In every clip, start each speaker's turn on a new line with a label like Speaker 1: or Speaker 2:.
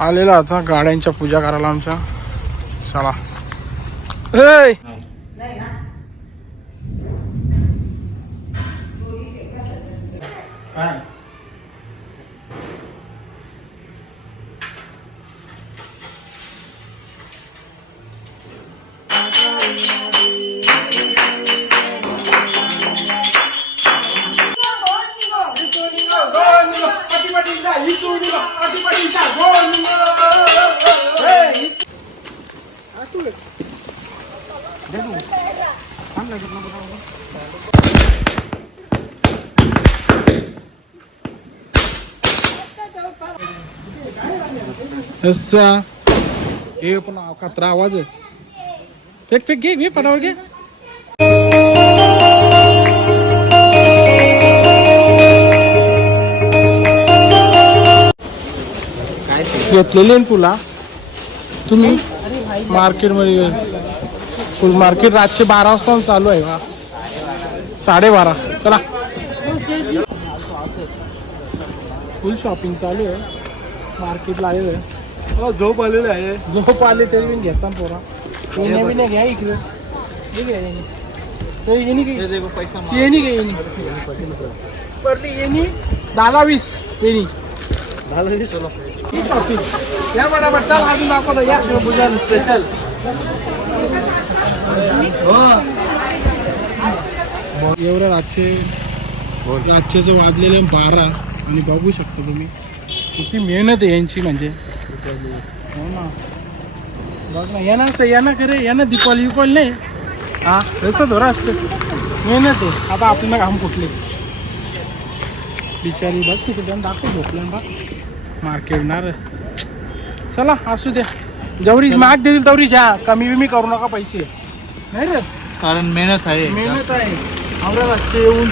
Speaker 1: आलेला आता गाड्यांच्या पूजा करायला आमच्या. चला. ए असा हे पण कात्रा आवाज आहे. फेक फेक घे घे पटावर घे. घेतलेली आहे ना फुला तुम्ही मार्केटमध्ये फुल मार्केट रातचे बारा वाजता चालू आहे का साडेबारा. चला. फुल शॉपिंग चालू आहे. मार्केटला आलेलं आहे.
Speaker 2: झोप आलेले आहे.
Speaker 1: झोप आले तरी पण घेता पोरा. येणे बी नाही घ्या इकडे. हे घ्या येणे. तर येणे घे
Speaker 2: देखो पैसा
Speaker 1: येणे घे येणे? पडली येणे. दहा वीस येणे. ही शॉपिंग या बडाबड चल अजून दाखवतो. या पूजा स्पेशल एवढं रातचे रातचे वाजलेले बारा आणि बघू शकता तुम्ही. किती मेहनत आहे यांची म्हणजे. हो ना. बघ ना यांना असं यांना करे यांना दीपावली विपावली नाही. हा तसं थोडं असतं. मेहनत आहे आता आपल्याला घाम फुटले. बिचारी बघ तिकडे दाखव झोपल्या बघ. मार्केटणार चला असू द्या. जवरी माग देतील तवरी जा. कमी बिमी करू नका पैसे. नाही रे.
Speaker 2: कारण मेहनत आहे.
Speaker 1: मेहनत आहे. आवडा लागते येऊन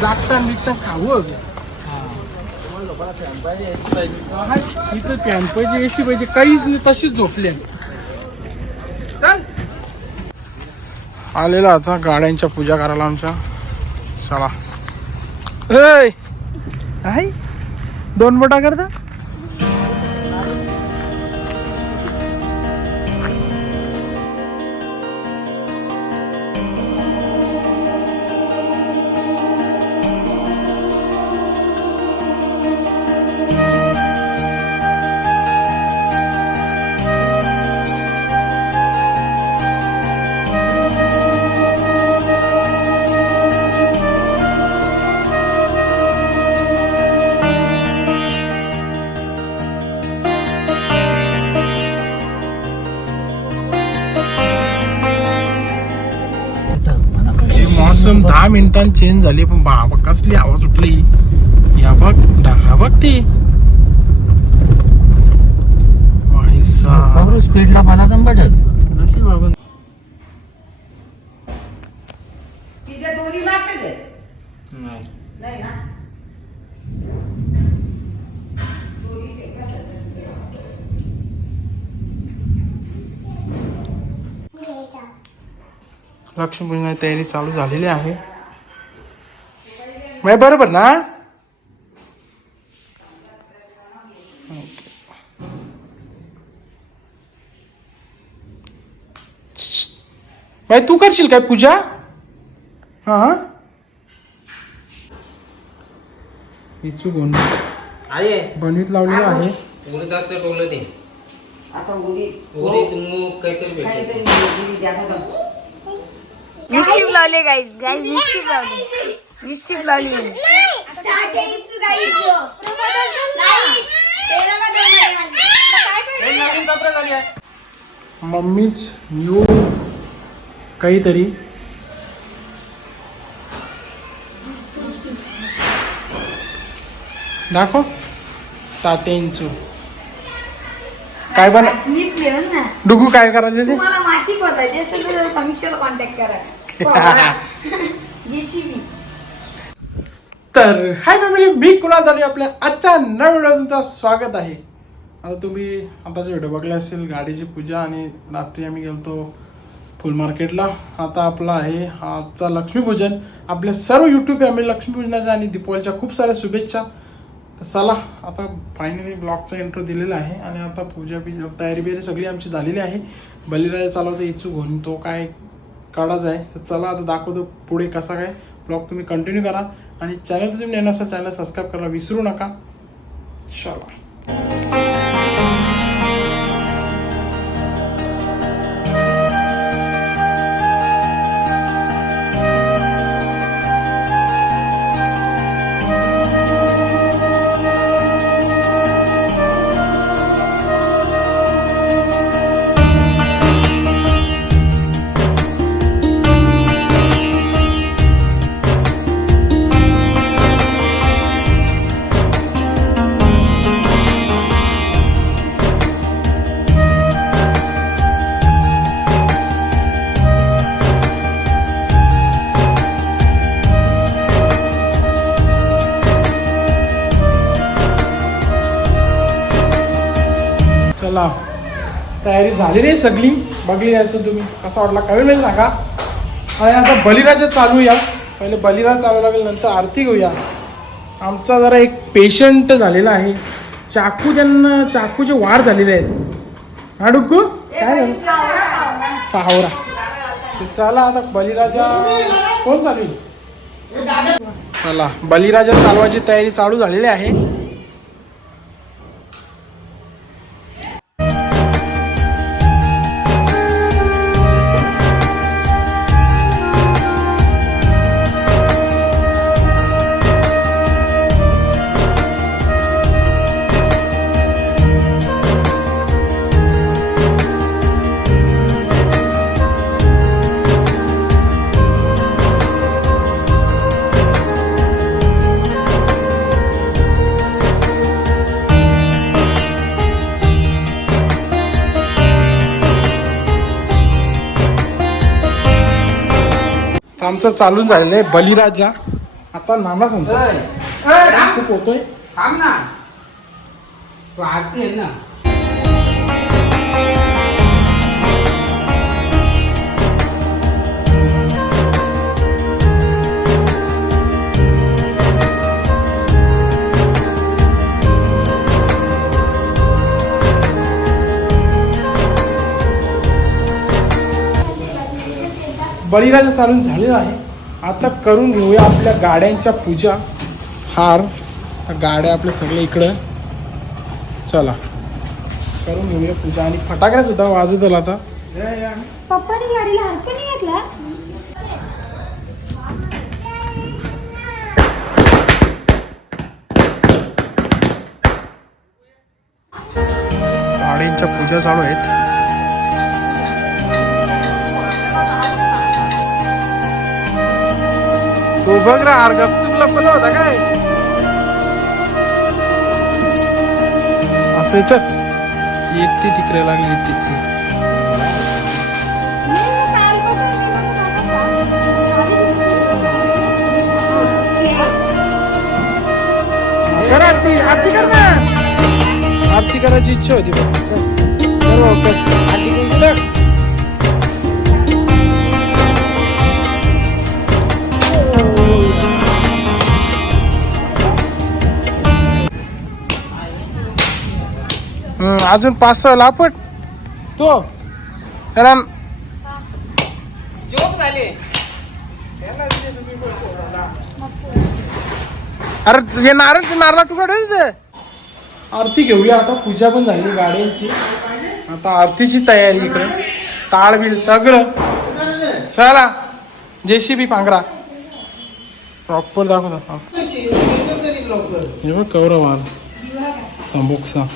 Speaker 1: जागता निघता खाऊ इथं फॅन पाहिजे एसी पाहिजे काहीच नाही तशीच झोपले. आलेला आता गाड्यांच्या पूजा करायला आमच्या. चला. ऐ! दोन बोटा करता? मौसम दहा मिनिटांनी चेंज झाली पण बाबा कसली आवाज उठली या बघ हा बघ ती.
Speaker 2: स्पीडला
Speaker 1: नशीब बाबा.
Speaker 3: तिच्या दोरी मारते ते
Speaker 2: नाही
Speaker 3: नाही ना दोरी फेकायचं.
Speaker 1: लक्ष्मीपूजनाची तयारी चालू झालेली आहे. बाई बरोबर ना? बाई तू करशील काय पूजा? हा? इचू गोंड
Speaker 4: आहे
Speaker 1: बनवीत लावलेलं आहे.
Speaker 4: उडदाचं टोलं ते
Speaker 3: आता उडी
Speaker 4: उडीद मूग काहीतरी
Speaker 5: मिस्टिप लावले गाईज गाईज मिस्टिप लावले मिस्टिप लावली
Speaker 1: मम्मीच न्यू काहीतरी. दाखव. तात्यांचू. काय बन डुगू काय करायचं ते?
Speaker 5: तुम्हाला माहिती तर समीक्षाला कॉन्टॅक्ट करा. जेसीबी
Speaker 1: तर हाय फॅमिली मी कुणाल झाली आपल्या आजच्या नवीन तुमचं स्वागत आहे. आता तुम्ही आताचा व्हिडिओ बघला असेल गाडीची पूजा आणि रात्री आम्ही गेलतो फुल मार्केटला. आता आपला आहे आजचा लक्ष्मीपूजन. आपल्या सर्व यूट्यूब फॅमिली लक्ष्मीपूजनाच्या आणि दीपावलीच्या खूप साऱ्या शुभेच्छा. चला आता फायनली ब्लॉगचा इंट्रो दिलेला आहे आणि आता पूजा बिजा तयारी बियारी सगळी आमची झालेली आहे. बलिराजा चालवायचा इच्छुक होऊन तो काय काढाच आहे. तर चला आता दाखवतो पुढे कसा काय. ब्लॉग तुम्ही कंटिन्यू करा. आणि चॅनल तुम्ही नेणार असाल चॅनल सबस्क्राईब करायला विसरू नका. चला चला तयारी झालेली आहे सगळी? बघली असं तुम्ही. कसा वाटला? कमेंट सांगा. आणि आता बलिराजा चालू या पहिले बलिराज चालू लागेल नंतर आरती घेऊया. आमचा जरा एक पेशंट झालेला आहे. चाकू ज्यांना चाकूचे वार झालेले आहेत. हा डुक्कू? काय झालं? पाहवरा तर चला आता बलिराजा कोण चालू? चला बलिराजा चालवायची तयारी चालू झालेली आहे. आमचं चालून झालेलं आहे बलिराजा. आता नाना सांगतो. खूप होतोय.
Speaker 4: थांब ना. तू आरती आहे ना.
Speaker 1: बलिराजा चालून झालेला आहे. आता करून घेऊया आपल्या गाड्यांच्या पूजा. हार. गाड्या आपल्या सगळ्या इकडं. चला. करून घेऊया पूजा. आणि फटाकड्या सुद्धा वाजवतो आता.
Speaker 5: पप्पाने गाडीला हात पण नाही घातला.
Speaker 1: गाड्यांच्या पूजा चालू आहेत तो बघ ना हार गपचूप लपला होता काय? असं चल. एक ती तिकडे लागली तीच. आरती आरती कर ना आरती करायची इच्छा होती बघ.
Speaker 4: आरती
Speaker 1: अजून पाच सहा लापट. तो.
Speaker 4: झाले.
Speaker 1: अरे हे नारळ ते नारळा तुकडे आरती घेऊया आता. पूजा पण झाली गाड्यांची. आता आरतीची तयारी इकडे. टाळ बिल सगळं. चला. जेसीबी पांघरा प्रॉपर दाखवता हे बघ कौरव संबोक्सा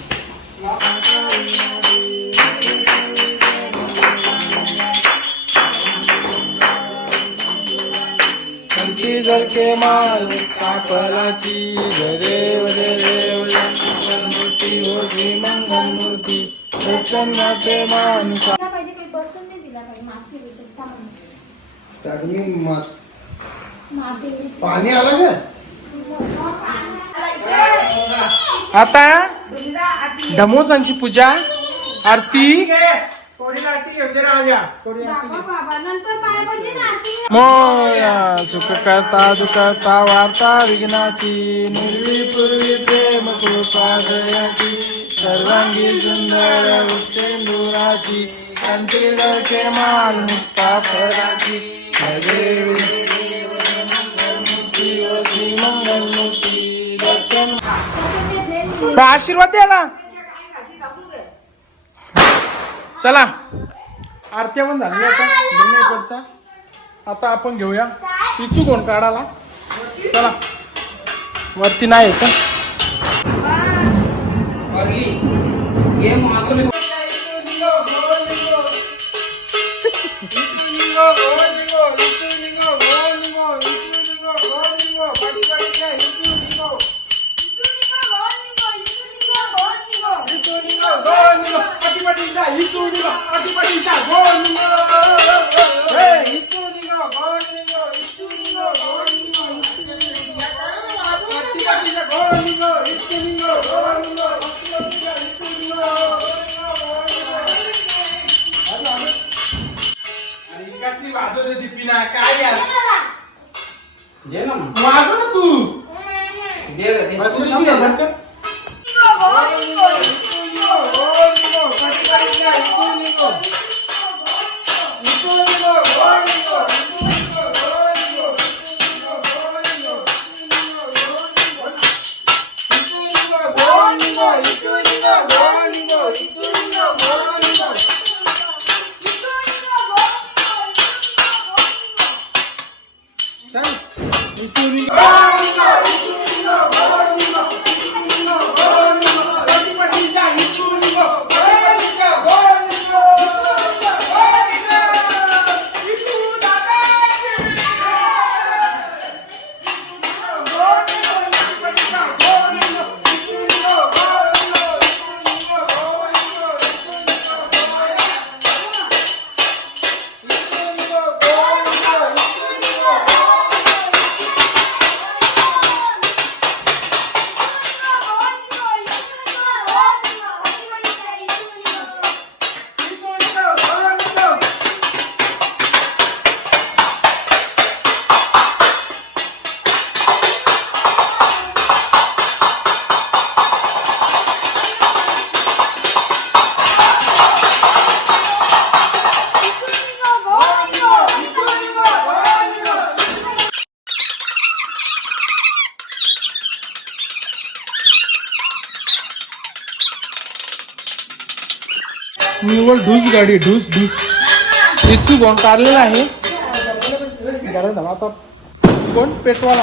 Speaker 1: जरके माल कापलाची. जय देव जय देव मंगलमूर्ती हो श्री मंगलमूर्ती प्रसन्नाचे मान
Speaker 2: तर मी पाणी आलं का?
Speaker 1: आता डमोजांची पूजा आरती.
Speaker 2: थोडी लागते
Speaker 5: बाबा बाबा नंतर पाय पडते ना आरती
Speaker 1: मोया सुख करता दुखता वार्ता विघ्नाची निर्वी पूर्वी प्रेम कृपा दयाची सर्वांगी सुंदर उच्चेंदुराची कंठील माल मुक्ता फराची आशीर्वाद द्याला चला. आरत्या पण झाली आता दोन्हीकडचा आता आपण घेऊया. इचू कोण काढाला चला. वरती नाही यायचं.
Speaker 4: अगली ये मागवली
Speaker 1: काय
Speaker 4: जे ना मग
Speaker 1: वाजव ना तू
Speaker 4: जे रे
Speaker 1: निव्वळ ढूस गाडी ढूस ढूस इचू कोण काढलेला आहे? कोण? पेटवाला.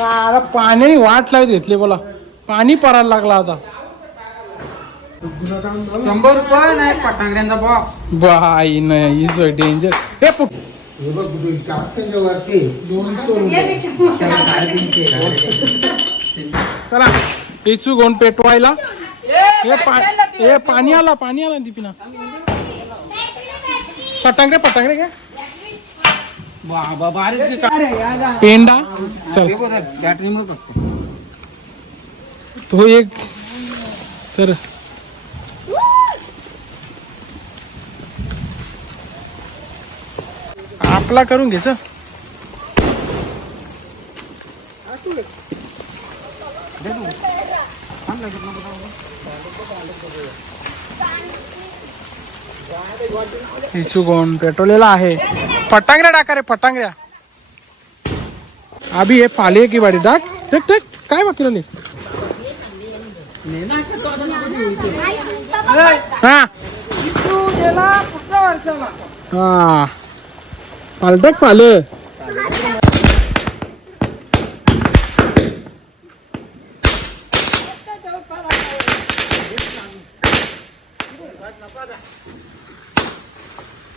Speaker 1: आता पाणी वाट लावत घेतली बोला. पाणी परायला लागला आता.
Speaker 4: शंभर रुपये नाही पटांगऱ्यांचा बॉक्स
Speaker 1: बाई नाही इज डेंजर हे पुट चला इचू कोण पेटवायला? हे ए पाणी आला पाणी आला दीपिना. पटांग रे पटांग
Speaker 4: रे बारीक
Speaker 1: पेंडा. चल. तो एक सर. आपला करून घे सर. कोण पेट्रोलेला आहे. फटांगऱ्या टाका रे फटांगऱ्या. अभी हे पाले की बाडी टाक टेक टेक काय बाकी राहिले हा. हा. पालटक पाल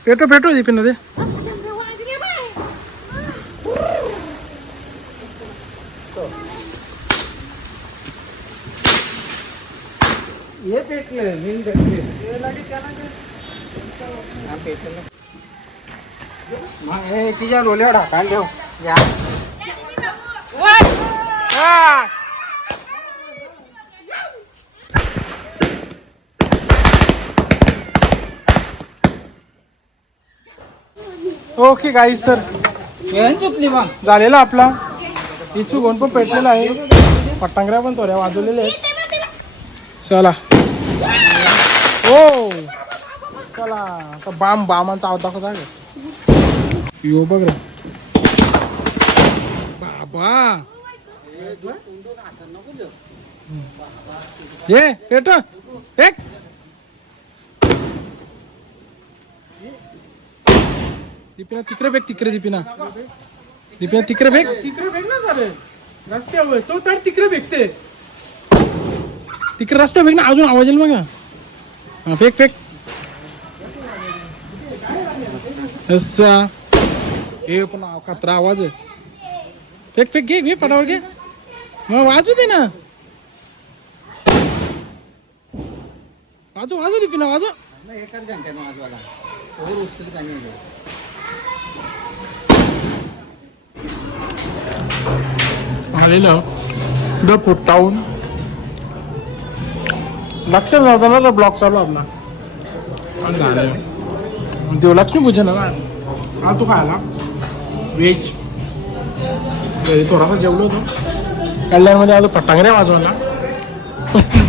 Speaker 1: पेटो पेटो दीपिन ते
Speaker 4: हे पेटलं बिन पेटले हा पेटलं मग हे तिच्या लोल्यावर ढाकान ठेव या
Speaker 1: हा. ओके गाईस तर
Speaker 4: मग
Speaker 1: झालेला आपला. इचू गोन पण पेटलेला आहे. पटांगऱ्या पण थोड्या वाजवलेल्या आहेत. चला. ओ चला. आता बाम बामांचा आवता होता यो बघ रे. बाबा. ये पेट. एक. दीपिना तिकडे बेग तिकडे दीपिना. दीपिना तिकडे बेग तिकडे बेग ना झाले रस्त्यावर. तो तर तिकडे भेटते तिकडे रस्ता बेग ना अजून आवाज येईल मग हा फेक फेक. हे पण कात्रा आवाज आहे. फेक फेक घे घे पटावर घे. मग वाजू दे ना. वाजू वाजू दीपिना वाजू
Speaker 4: एकाच घंट्यानं वाजवायला.
Speaker 1: आलेलं द फुटावून लक्षात नव्हतं ना ब्लॉक चालू आपला देव लक्ष्मी पूजन हा तू काय आला व्हेज घरी थोडासा जेवलो होतो. कल्याणमध्ये आलो फटांगऱ्या वाजवायला.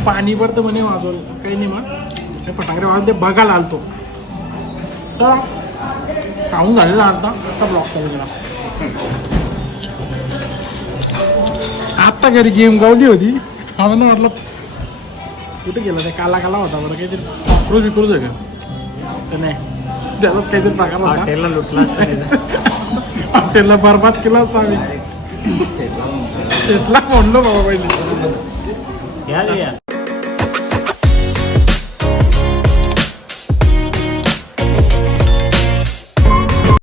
Speaker 1: पाणी भरतं म्हणे वाजवलं काही नाही मग फटांगऱ्या वाजवून ते बघायला आलतो. तर खाऊन झालेला आता? आता ब्लॉक चालू केला आता घरी गेम गावली होती. आम्हाला म्हटलं कुठे गेला ते? काला काला होता बरं काहीतरी कॉक्रोच बिक्रोच आहे का? तर नाही. त्यालाच काहीतरी प्रकार हॉटेलला लुटला हॉटेलला बरबाद केला असता आम्ही. शेतला म्हणलो बाबा पहिले.